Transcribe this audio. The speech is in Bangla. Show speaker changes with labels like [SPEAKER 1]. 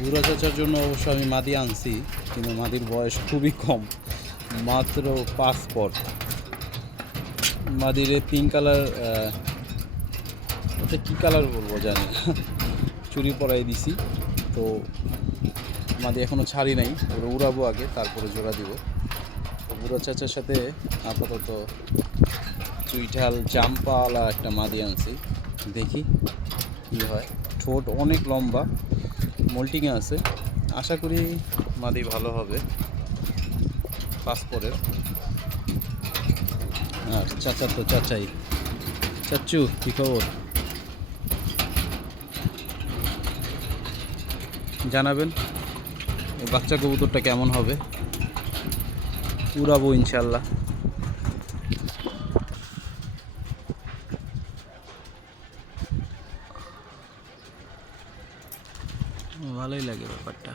[SPEAKER 1] বুড়া চাচার জন্য অবশ্য আমি মাদি আনছি, কিন্তু মাদির বয়স খুবই কম, মাত্র পাঁচ পর মাদিরে পিঙ্ক কালার ওটা কী কালার বলব জানি না। চুরি পরাই দিছি, তো মাদি এখনও ছাড়ি নাই, ওরা উড়াবো আগে, তারপরে জোড়া দিব। তো বুড়া চাচার সাথে আপাতত চুইঠাল জাম্পাওয়ালা একটা মাদি আনছি, দেখি কী হয়। ঠোঁট অনেক লম্বা মোল্টিংয়ে আছে। আশা করি মাদি ভালো হবে। পাসপোর্টের। আর চাচা তো চাচাই। চাচ্চু কী খবর? জানাবেন বাচ্চা কবুতরটা কেমন হবে? উড়াবো ইনশাল্লাহ। ভালোই লাগে ব্যাপারটা।